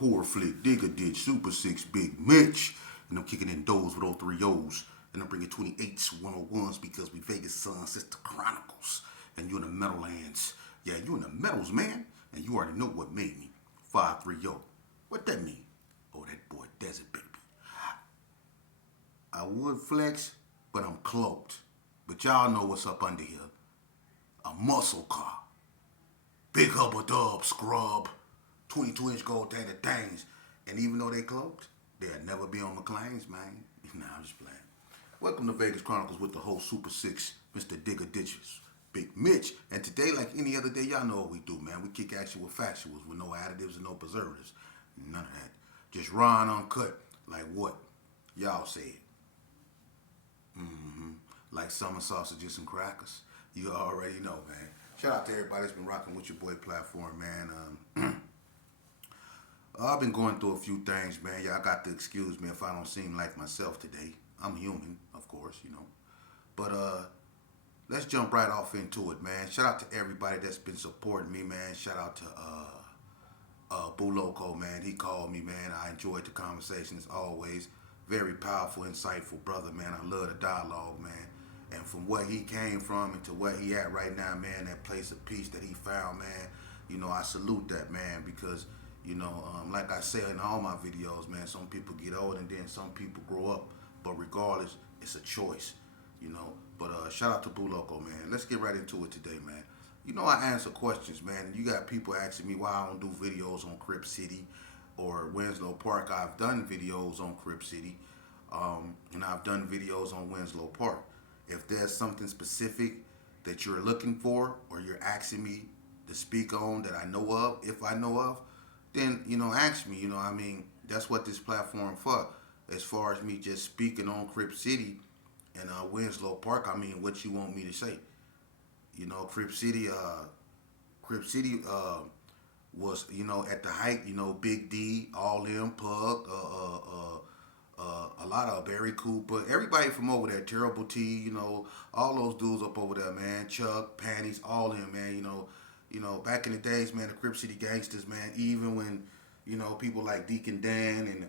horror flick, Digger Ditch, Super 6, Big Mitch. And I'm kicking in doors with all three O's. And I'm bringing 28s, 101s because we Vegas Suns, it's the Chronicles. And you in the Meadowlands. Yeah, you in the Meadows, man. And you already know what made me. 530. What that mean? Oh, that boy Desert, baby. I would flex, but I'm cloaked. But y'all know what's up under here. A muscle car. Big Hubba Dub Scrub. 22-inch gold tainted things. And even though they cloaked, they'll never be on McLean's, man. Nah, I'm just playing. Welcome to Vegas Chronicles with the whole Super 6, Mr. Digger Ditches, Big Mitch. And today, like any other day, y'all know what we do, man. We kick actual factuals with no additives and no preservatives. None of that. Just raw and uncut. Like what? Y'all say it. Like summer sausages and crackers. You already know, man. Shout out to everybody that's been rocking with your boy platform, man. I've been going through a few things, man. Y'all got to excuse me if I don't seem like myself today. I'm human, of course, you know. But let's jump right off into it, man. Shout out to everybody that's been supporting me, man. Shout out to Boo Loco, man. He called me, man. I enjoyed the conversation as always. Very powerful, insightful brother, man. I love the dialogue, man. And from where he came from and to where he at right now, man, that place of peace that he found, man, you know, I salute that, man, because, you know, like I say in all my videos, man, some people get old and then some people grow up. But regardless, it's a choice, you know. But shout out to Boo Loco, man. Let's get right into it today, man. You know, I answer questions, man. You got people asking me why I don't do videos on Crip City or Winslow Park. I've done videos on Crip City, and I've done videos on Winslow Park. If there's something specific that you're looking for or you're asking me to speak on that I know of, if I know of, then, you know, ask me. You know, I mean, that's what this platform for. As far as me just speaking on Crip City and Winslow Park, I mean, what you want me to say? You know, Crip City was, you know, at the height, you know, Big D, All them, Pug, a lot of Barry Cooper, everybody from over there, Terrible T, you know, all those dudes up over there, man, Chuck, Panties, all them, man, you know, back in the days, man, the Crip City gangsters, man, even when, you know, people like Deacon Dan and,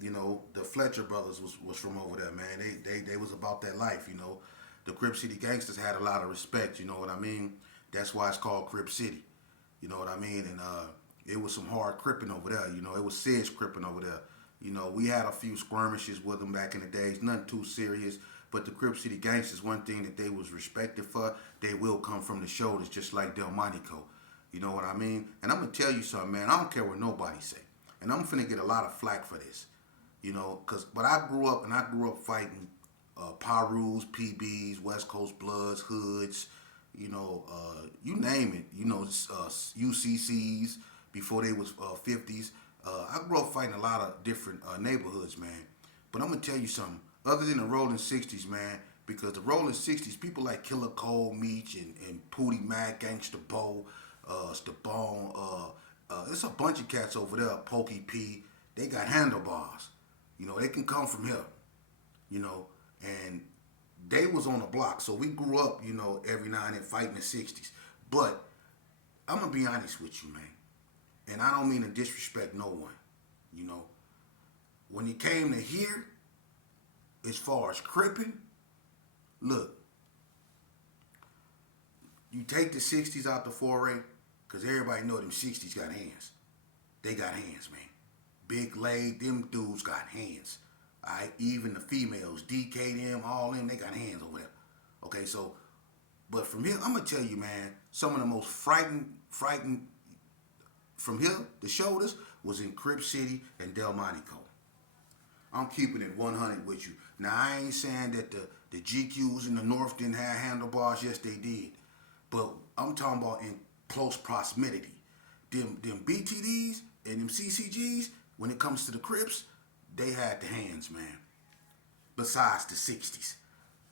you know, the Fletcher brothers was from over there, man, they was about that life, you know, the Crip City gangsters had a lot of respect, you know what I mean, that's why it's called Crip City, you know what I mean, and it was some hard cripping over there, you know, it was serious cripping over there. You know, we had a few skirmishes with them back in the days, nothing too serious. But the Crip City gangsters, one thing that they was respected for, they will come from the shoulders, just like Delmonico. You know what I mean? And I'm gonna tell you something, man. I don't care what nobody say, and I'm finna get a lot of flack for this. You know, but I grew up fighting Pyrus, PBs, West Coast Bloods, Hoods. You know, you name it. You know, UCCs before they was 50s. I grew up fighting a lot of different neighborhoods, man. But I'm going to tell you something. Other than the Rolling 60s, man, because the Rolling 60s, people like Killer Cole Meech and Pootie Mac, Gangsta Bo, Stabone, there's a bunch of cats over there, Pokey P. They got handlebars. You know, they can come from here, you know. And they was on the block. So we grew up, you know, every now and then fighting the 60s. But I'm going to be honest with you, man. And I don't mean to disrespect no one, you know. When it came to here, as far as cripping, look, you take the 60s out the foray, because everybody know them 60s got hands. They got hands, man. Big leg, them dudes got hands. All right, even the females, DK them, all them, they got hands over there. Okay, so, but from here, I'm going to tell you, man, some of the most frightened from here, the shoulders, was in Crip City and Delmonico. I'm keeping it 100 with you. Now, I ain't saying that the GQs in the north didn't have handlebars. Yes, they did. But I'm talking about in close proximity. Them BTDs and them CCGs, when it comes to the Crips, they had the hands, man. Besides the 60s.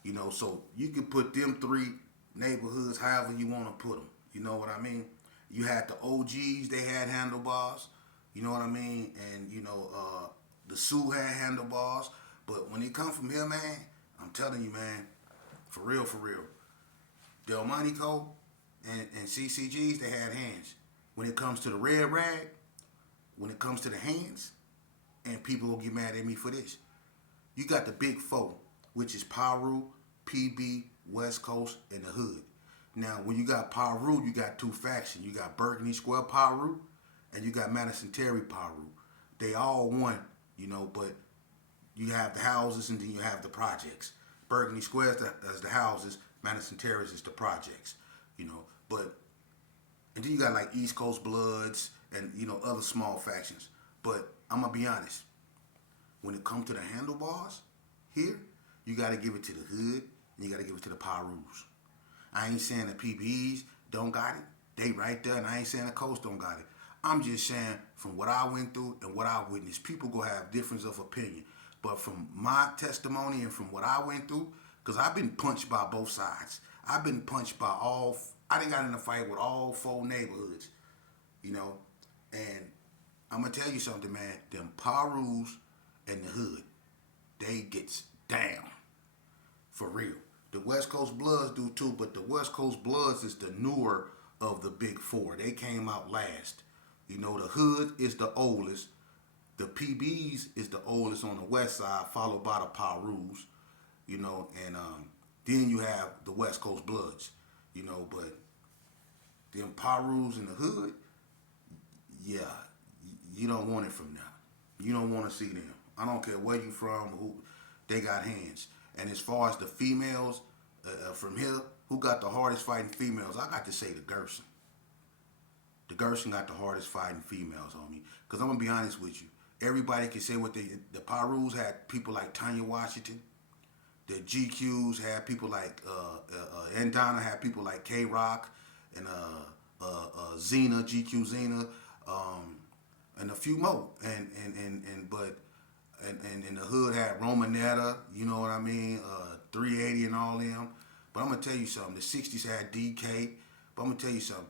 You know, so you can put them three neighborhoods however you want to put them. You know what I mean? You had the OGs, they had handlebars, you know what I mean? And, you know, the Sioux had handlebars. But when it come from here, man, I'm telling you, man, for real, Delmonico and CCGs, they had hands. When it comes to the Red Rag, when it comes to the hands, and people will get mad at me for this. You got the big four, which is Paru, PB, West Coast, and the Hood. Now, when you got Paru, you got two factions. You got Burgundy Square Paru, and you got Madison Terry Paru. They all one, but you have the houses and then you have the projects. Burgundy Square is the houses, Madison Terrace is the projects, But and then you got like East Coast Bloods and other small factions. But I'm gonna be honest, when it comes to the handlebars here, you got to give it to the Hood and you got to give it to the Parus. I ain't saying the PBs don't got it. They right there, and I ain't saying the Coast don't got it. I'm just saying from what I went through and what I witnessed, people gonna have difference of opinion. But from my testimony and from what I went through, because I've been punched by both sides. I've been punched by I done got in a fight with all four neighborhoods, And I'm gonna tell you something, man. Them Parus and the Hood, they gets down. For real. The West Coast Bloods do too, but the West Coast Bloods is the newer of the big four. They came out last. The Hood is the oldest. The PBs is the oldest on the west side, followed by the Parus, and then you have the West Coast Bloods, but them Parus in the Hood, yeah, you don't want it from them. You don't want to see them. I don't care where you from, who they got hands. And as far as the females from here, who got the hardest fighting females? I got to say the Gerson. The Gerson got the hardest fighting females, homie. Because I'm going to be honest with you. Everybody can say what the Parus had people like Tanya Washington. The GQs had people like, Ndana had people like K-Rock and Xena, GQ Xena, and a few more. And the Hood had Romanetta, you know what I mean, 380 and all them. But I'm going to tell you something. The 60s had DK. But I'm going to tell you something.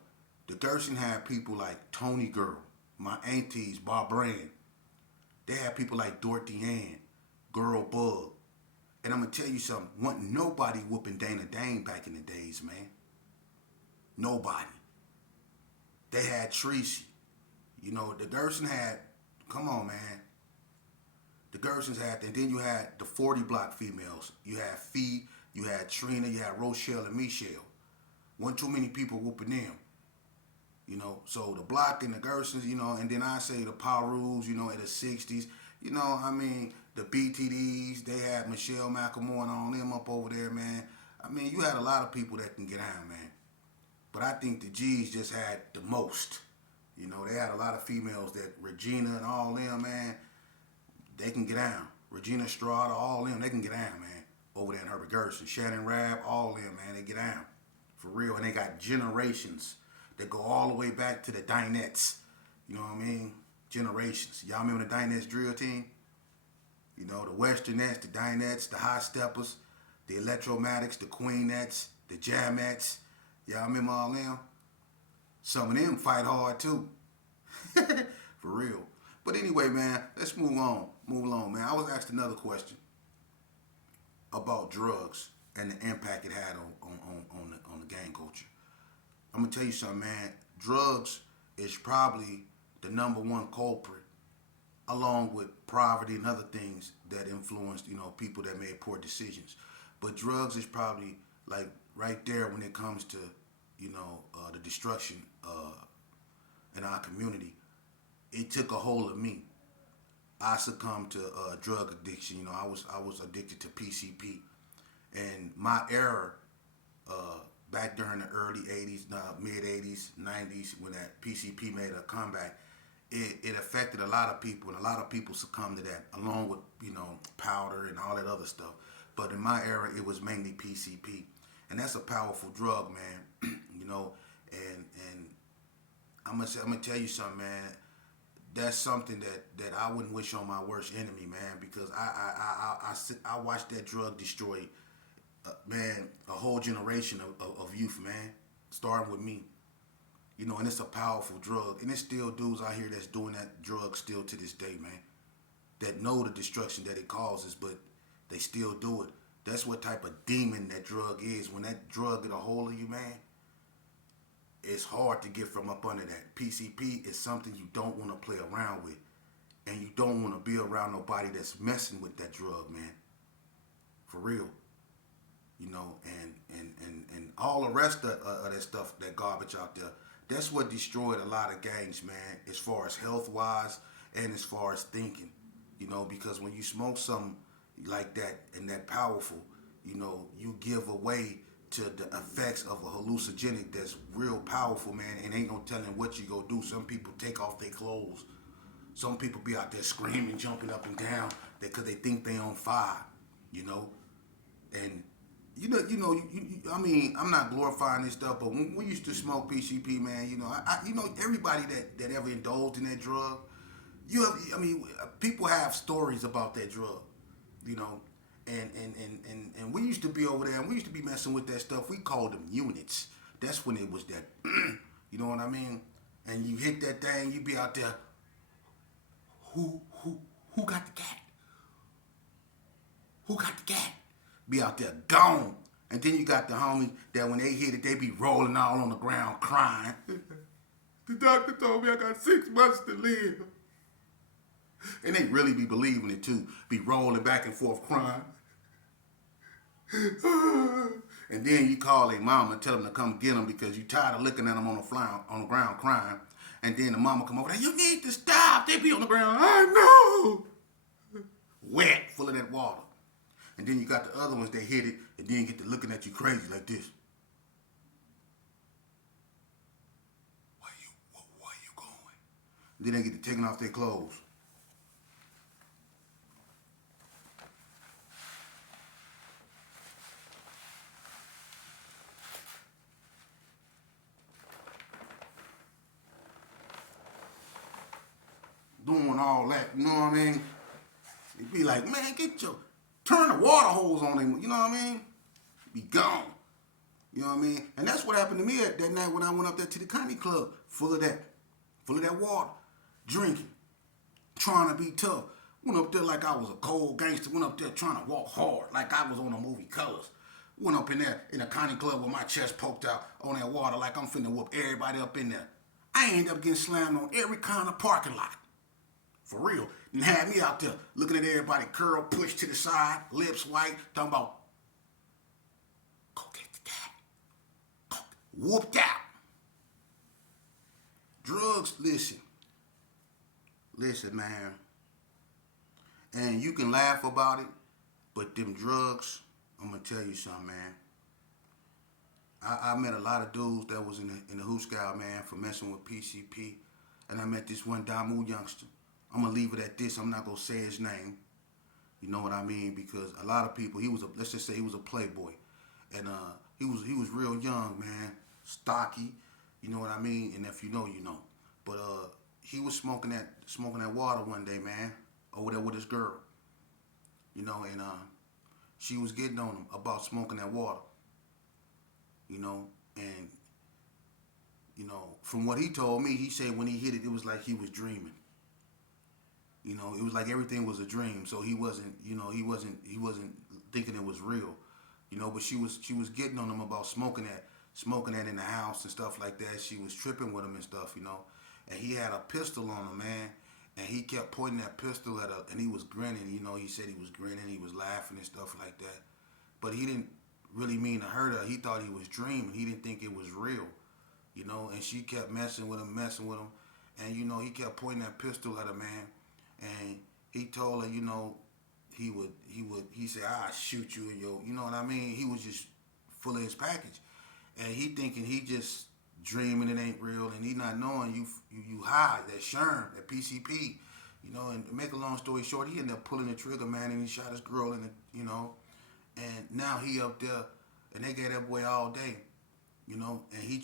The Gerson had people like Tony Girl, my aunties, Bob Brand. They had people like Dorothy Ann, Girl Bug. And I'm going to tell you something. Wasn't nobody whooping Dana Dane back in the days, man. Nobody. They had Tracy. The Gerson had, come on, man. The Gersons had, and then you had the 40 block females. You had Fee, you had Trina, you had Rochelle and Michelle. Wasn't too many people whooping them. So the block and the Gersons, and then I say the Parus, in the 60s. The BTDs, they had Michelle McLemore and all them up over there, man. You had a lot of people that can get out, man. But I think the G's just had the most. They had a lot of females that Regina and all them, man, they can get down. Regina Estrada, all them, they can get down, man. Over there in Herbert Gerson. Shannon Rabb, all them, man, they get down. For real. And they got generations that go all the way back to the Dinettes. You know what I mean? Generations. Y'all remember the Dinettes drill team? The Westernettes, the Dinettes, the High Steppers, the Electromatics, the Queenettes, the Jamettes. Y'all remember all them? Some of them fight hard too. For real. But anyway, man, let's move on. Move along, man. I was asked another question about drugs and the impact it had on the gang culture. I'm gonna tell you something, man. Drugs is probably the number one culprit, along with poverty and other things that influenced, people that made poor decisions. But drugs is probably like right there when it comes to, the destruction in our community. It took a hold of me. I succumbed to drug addiction. I was addicted to PCP, and my era back during the early '80s, mid '80s, '90s, when that PCP made a comeback, it affected a lot of people, and a lot of people succumbed to that, along with powder and all that other stuff. But in my era, it was mainly PCP, and that's a powerful drug, man. And I'm gonna tell you something, man. That's something that I wouldn't wish on my worst enemy, man, because I watched that drug destroy, man, a whole generation of youth, man, starting with me. And it's a powerful drug, and there's still dudes out here that's doing that drug still to this day, man, that know the destruction that it causes, but they still do it. That's what type of demon that drug is. When that drug get a hold of you, man, it's hard to get from up under that. PCP is something you don't want to play around with, and you don't want to be around nobody that's messing with that drug, man. For real. You know, and all the rest of that stuff, that garbage out there, that's what destroyed a lot of gangs, man, as far as health wise and as far as thinking. You know, because when you smoke something like that and that powerful, you know, you give away to the effects of a hallucinogenic that's real powerful, man, and ain't no telling what you go do. Some people take off their clothes. Some people be out there screaming, jumping up and down because they think they on fire, you know, and I mean, I'm not glorifying this stuff, but when we used to smoke PCP, man, you know, everybody that ever indulged in that drug, people have stories about that drug, you know, and we used to be over there, and we used to be messing with that stuff. We called them units. That's when it was that, you know what I mean? And you hit that thing, you be out there, who got the cat? Who got the cat? Be out there gone. And then you got the homies that when they hit it, they be rolling all on the ground crying. The doctor told me I got 6 months to live. And they really be believing it too. Be rolling back and forth crying. And then you call their mama and tell them to come get them because you tired of looking at them on the ground crying. And then the mama come over there, you need to stop. They be on the ground, I know. Wet, full of that water. And then you got the other ones that hit it and then get to looking at you crazy like this. Where you going? And then they get to taking off their clothes. Doing all that, you know what I mean? It'd be like, man, turn the water hose on them, you know what I mean? Be gone. You know what I mean? And that's what happened to me that night when I went up there to the country club, full of that water, drinking, trying to be tough. Went up there like I was a cold gangster, went up there trying to walk hard, like I was on the movie Colors. Went up in there in the country club with my chest poked out on that water like I'm finna whoop everybody up in there. I ended up getting slammed on every kind of parking lot. For real. And had me out there looking at everybody curl, pushed to the side, lips white, talking about, go get the cat. Whooped out. Drugs, listen, man. And you can laugh about it, but them drugs, I'm going to tell you something, man. I met a lot of dudes that was in the Hoop Scout, man, for messing with PCP. And I met this one Damu youngster. I'm going to leave it at this. I'm not going to say his name. You know what I mean? Because a lot of people, let's just say he was a playboy. And he was real young, man. Stocky. You know what I mean? And if you know, you know. But he was smoking that water one day, man, over there with his girl. You know, and she was getting on him about smoking that water. You know, and, you know, from what he told me, he said when he hit it, it was like he was dreaming. You know, it was like everything was a dream. So he wasn't thinking it was real. You know, but she was getting on him about smoking that in the house and stuff like that. She was tripping with him and stuff, you know. And he had a pistol on him, man. And he kept pointing that pistol at her, and he was grinning. You know, he said he was grinning, he was laughing and stuff like that. But he didn't really mean to hurt her. He thought he was dreaming. He didn't think it was real, you know. And she kept messing with him. And, you know, he kept pointing that pistol at her, man. And he told her, you know, he said, I'll shoot you in your, you know what I mean? He was just full of his package. And he thinking he just dreaming it ain't real, and he not knowing you high, that Sherm, that PCP, you know. And to make a long story short, he ended up pulling the trigger, man, and he shot his girl in the, you know. And now he up there, and they gave that boy all day, you know. And he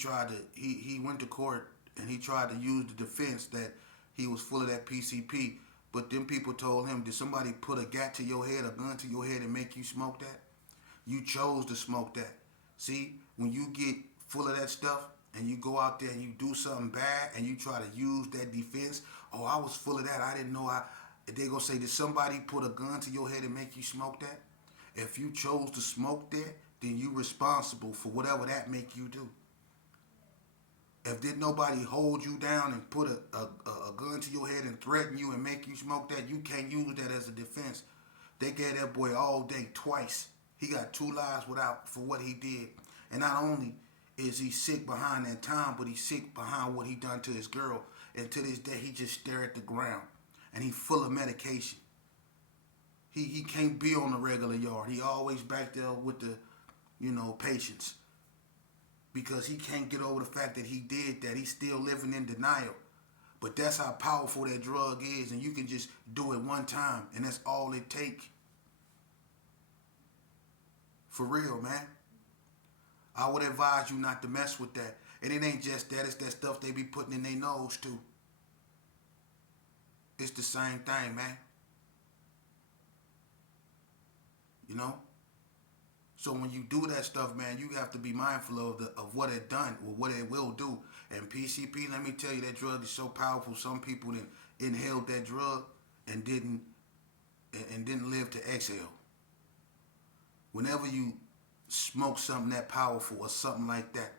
went to court, and he tried to use the defense that he was full of that PCP. But them people told him, did somebody put a gat to your head, a gun to your head and make you smoke that? You chose to smoke that. See, when you get full of that stuff and you go out there and you do something bad and you try to use that defense, oh, I was full of that, I didn't know they gonna say, did somebody put a gun to your head and make you smoke that? If you chose to smoke that, then you responsible for whatever that make you do. If did nobody hold you down and put a gun to your head and threaten you and make you smoke that, you can't use that as a defense. They gave that boy all day twice. He got 2 lives without for what he did. And not only is he sick behind that time, but he's sick behind what he done to his girl. And to this day, he just stare at the ground. And he full of medication. He can't be on the regular yard. He always back there with the, patients. Because he can't get over the fact that he did that. He's still living in denial. But that's how powerful that drug is. And you can just do it one time. And that's all it takes. For real, man. I would advise you not to mess with that. And it ain't just that. It's that stuff they be putting in their nose, too. It's the same thing, man. You know? So when you do that stuff, man, you have to be mindful of what it done or what it will do. And PCP, let me tell you, that drug is so powerful. Some people that inhaled that drug and didn't live to exhale. Whenever you smoke something that powerful or something like that,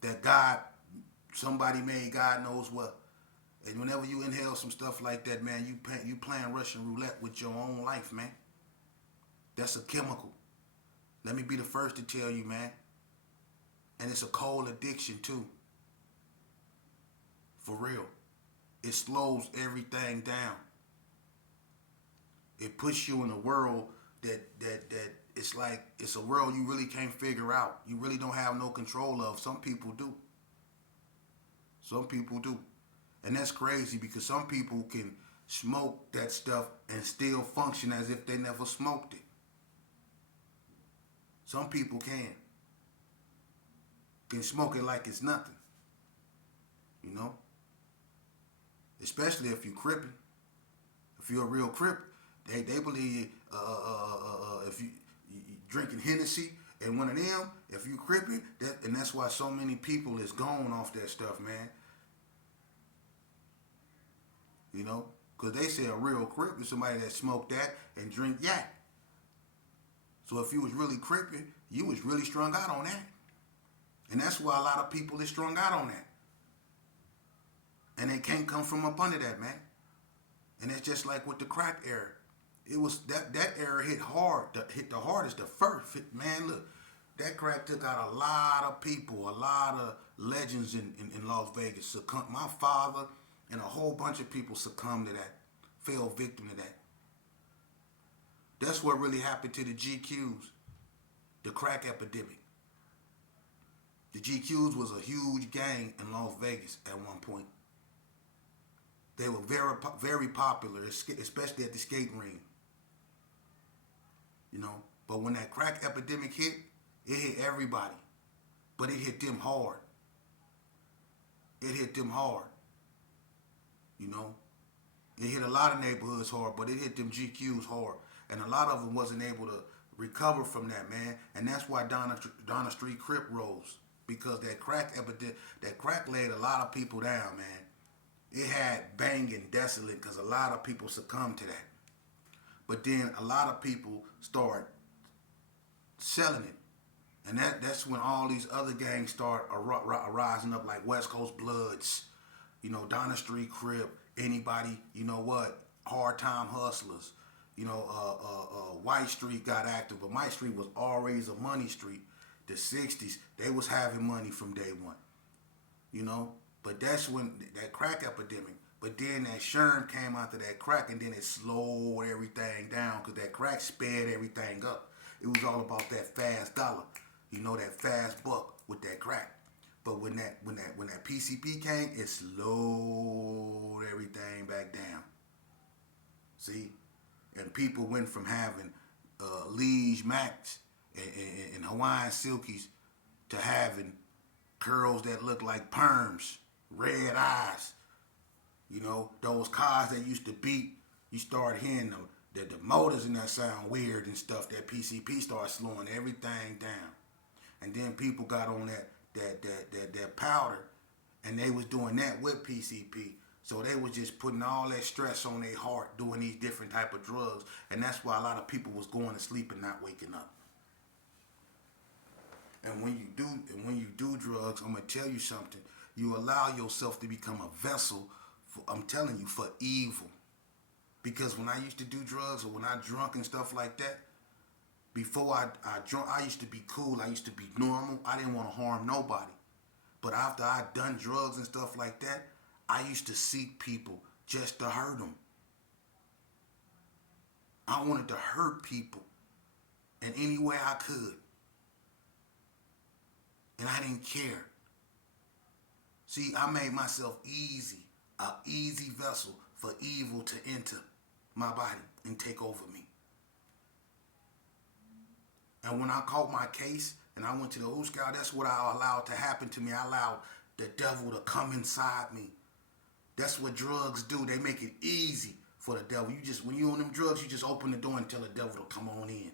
that God, somebody made, God knows what. And whenever you inhale some stuff like that, man, you playing Russian roulette with your own life, man. That's a chemical. Let me be the first to tell you, man. And it's a cold addiction, too. For real. It slows everything down. It puts you in a world that it's like, it's a world you really can't figure out. You really don't have no control of. Some people do. Some people do. And that's crazy because some people can smoke that stuff and still function as if they never smoked it. Some people can smoke it like it's nothing, especially if you crippin'. If you're a real Crip, they believe if you drinking Hennessy and one of them, if you crippin', and that's why so many people is gone off that stuff, man. Because they say a real Crip is somebody that smoked that and drink yak. So if you was really crippin', you was really strung out on that. And that's why a lot of people is strung out on that. And they can't come from up under that, man. And it's just like with the crack era. It was that era hit hard, hit the hardest, the first. Man, look, that crack took out a lot of people, a lot of legends in Las Vegas. My father and a whole bunch of people succumbed to that, fell victim to that. That's what really happened to the GQs, the crack epidemic. The GQs was a huge gang in Las Vegas at one point. They were very popular, especially at the skating ring. But when that crack epidemic hit, it hit everybody. But it hit them hard. It hit them hard. It hit a lot of neighborhoods hard, but it hit them GQs hard. And a lot of them wasn't able to recover from that, man. And that's why Donna Street Crip rose. Because that crack epidemic, that crack laid a lot of people down, man. It had banging desolate because a lot of people succumbed to that. But then a lot of people start selling it. And that's when all these other gangs start rising up, like West Coast Bloods, Donna Street Crip, anybody, hard time hustlers. White Street got active, but my street was always a money street. The 60s, they was having money from day one. But that's when that crack epidemic. But then that Sherm came after that crack, and then it slowed everything down because that crack sped everything up. It was all about that fast dollar, that fast buck with that crack. But when that PCP came, it slowed everything back down. See, and people went from having Liege Max and Hawaiian Silkies to having curls that look like perms, red eyes. Those cars that used to beat, you start hearing the motors in that sound weird and stuff. That PCP started slowing everything down. And then people got on that powder, and they was doing that with PCP. So they was just putting all that stress on their heart, doing these different type of drugs. And that's why a lot of people was going to sleep and not waking up. And when you do drugs, I'm gonna tell you something. You allow yourself to become a vessel for, I'm telling you, for evil. Because when I used to do drugs or when I drunk and stuff like that, before I drunk, I used to be cool. I used to be normal. I didn't want to harm nobody. But after I done drugs and stuff like that, I used to seek people just to hurt them. I wanted to hurt people in any way I could. And I didn't care. See, I made myself an easy vessel for evil to enter my body and take over me. And when I caught my case and I went to the Ooskow, that's what I allowed to happen to me. I allowed the devil to come inside me. That's what drugs do. They make it easy for the devil. When you on them drugs, you just open the door and tell the devil to come on in.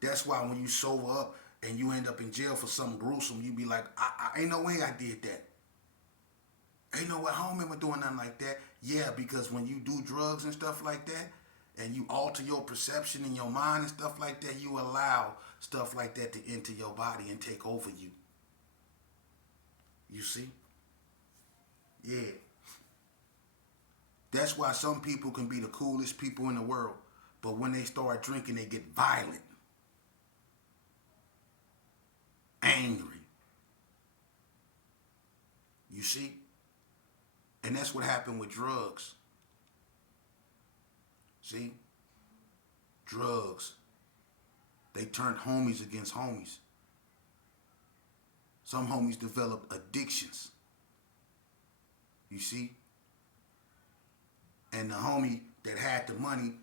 That's why when you sober up and you end up in jail for something gruesome, you be like, I ain't no way I did that. Ain't no way. I don't remember doing nothing like that. Yeah, because when you do drugs and stuff like that, and you alter your perception in your mind and stuff like that, you allow stuff like that to enter your body and take over you. You see? Yeah. That's why some people can be the coolest people in the world, but when they start drinking, they get violent, angry. You see? And that's what happened with drugs. See? Drugs. They turned homies against homies. Some homies developed addictions. You see? And the homie that had the money,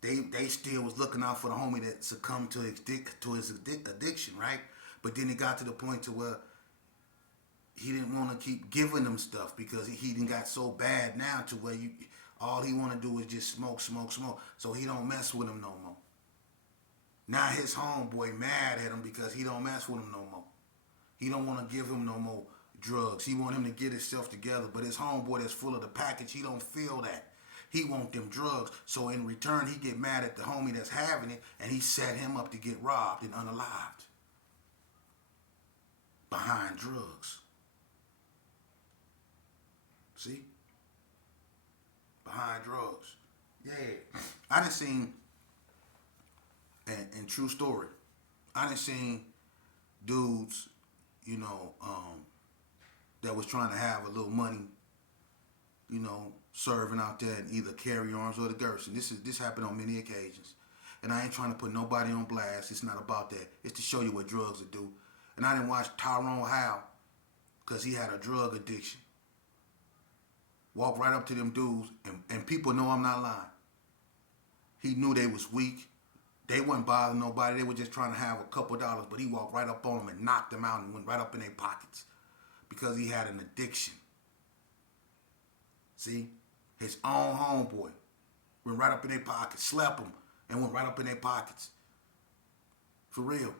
they still was looking out for the homie that succumbed to his addiction, right? But then it got to the point to where he didn't want to keep giving them stuff because he done got so bad now to where all he want to do is just smoke. So he don't mess with him no more. Now his homeboy mad at him because he don't mess with him no more. He don't want to give him no more drugs. He want him to get himself together. But his homeboy that's full of the package, he don't feel that. He want them drugs. So in return, he get mad at the homie that's having it, and he set him up to get robbed and unalived. Behind drugs. See? Behind drugs. Yeah. I done seen, and true story, I done seen dudes, that was trying to have a little money, serving out there in either carry arms or the Gerson. This happened on many occasions. And I ain't trying to put nobody on blast. It's not about that. It's to show you what drugs will do. And I didn't watch Tyrone Howe because he had a drug addiction. Walk right up to them dudes, and people know I'm not lying. He knew they was weak. They wasn't bothering nobody. They were just trying to have a couple dollars, but he walked right up on them and knocked them out and went right up in their pockets because he had an addiction. See? His own homeboy went right up in their pockets, slept them, and went right up in their pockets. For real.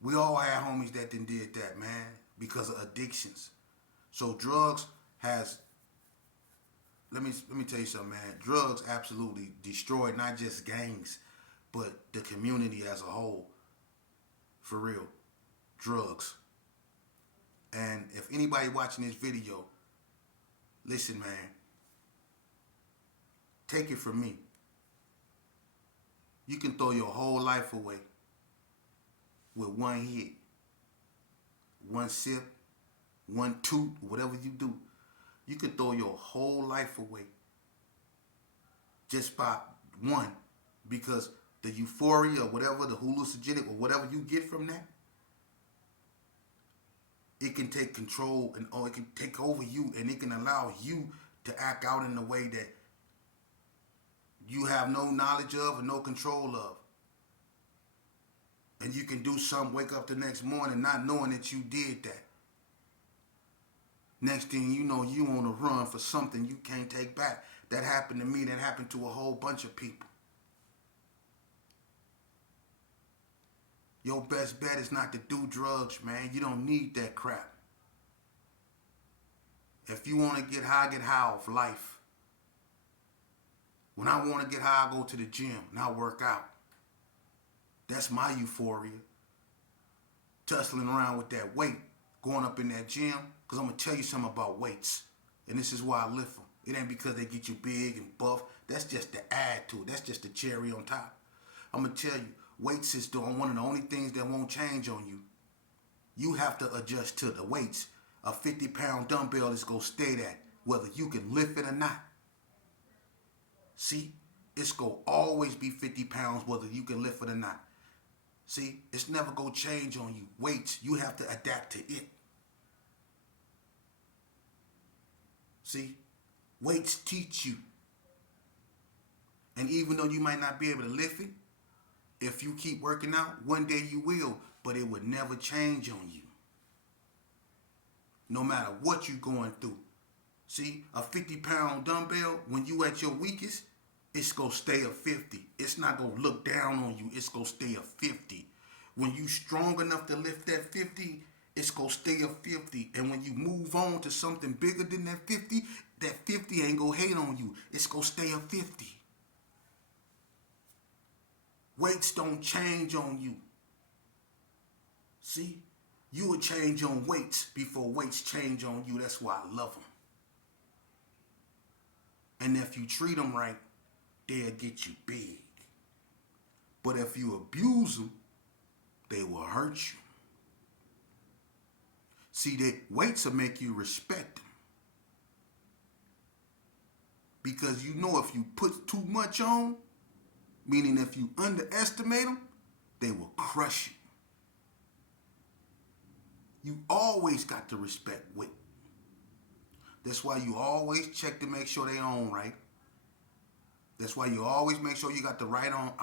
We all had homies that done did that, man, because of addictions. So drugs has, let me tell you something, man. Drugs absolutely destroyed not just gangs, but the community as a whole. For real. Drugs. And if anybody watching this video, listen, man. Take it from me. You can throw your whole life away with one hit, one sip, one toot, whatever you do. You can throw your whole life away just by one, because the euphoria or whatever, the hallucinogenic or whatever you get from that, it can take control or it can take over you, and it can allow you to act out in a way that you have no knowledge of or no control of. And you can do something, wake up the next morning not knowing that you did that. Next thing you know, you on a run for something you can't take back. That happened to me. That happened to a whole bunch of people. Your best bet is not to do drugs, man. You don't need that crap. If you want to get high off life. When I want to get high, I go to the gym and I work out. That's my euphoria. Tussling around with that weight, going up in that gym. Because I'm going to tell you something about weights. And this is why I lift them. It ain't because they get you big and buff. That's just the add to it. That's just the cherry on top. I'm going to tell you, weights is one of the only things that won't change on you. You have to adjust to the weights. A 50-pound dumbbell is going to stay that, whether you can lift it or not. See? It's going to always be 50 pounds, whether you can lift it or not. See? It's never going to change on you. Weights, you have to adapt to it. See? Weights teach you. And even though you might not be able to lift it, if you keep working out, one day you will, but it would never change on you. No matter what you're going through. See, a 50-pound dumbbell, when you at your weakest, it's going to stay a 50. It's not going to look down on you. It's going to stay a 50. When you strong enough to lift that 50, it's going to stay a 50. And when you move on to something bigger than that 50 ain't going to hate on you. It's going to stay a 50. Weights don't change on you. See? You will change on weights before weights change on you. That's why I love them. And if you treat them right, they'll get you big. But if you abuse them, they will hurt you. See, weights will make you respect them. Because you know if you put too much on, meaning if you underestimate them, they will crush you. You always got to respect weight. That's why you always check to make sure they on right. That's why you always make sure you got the right on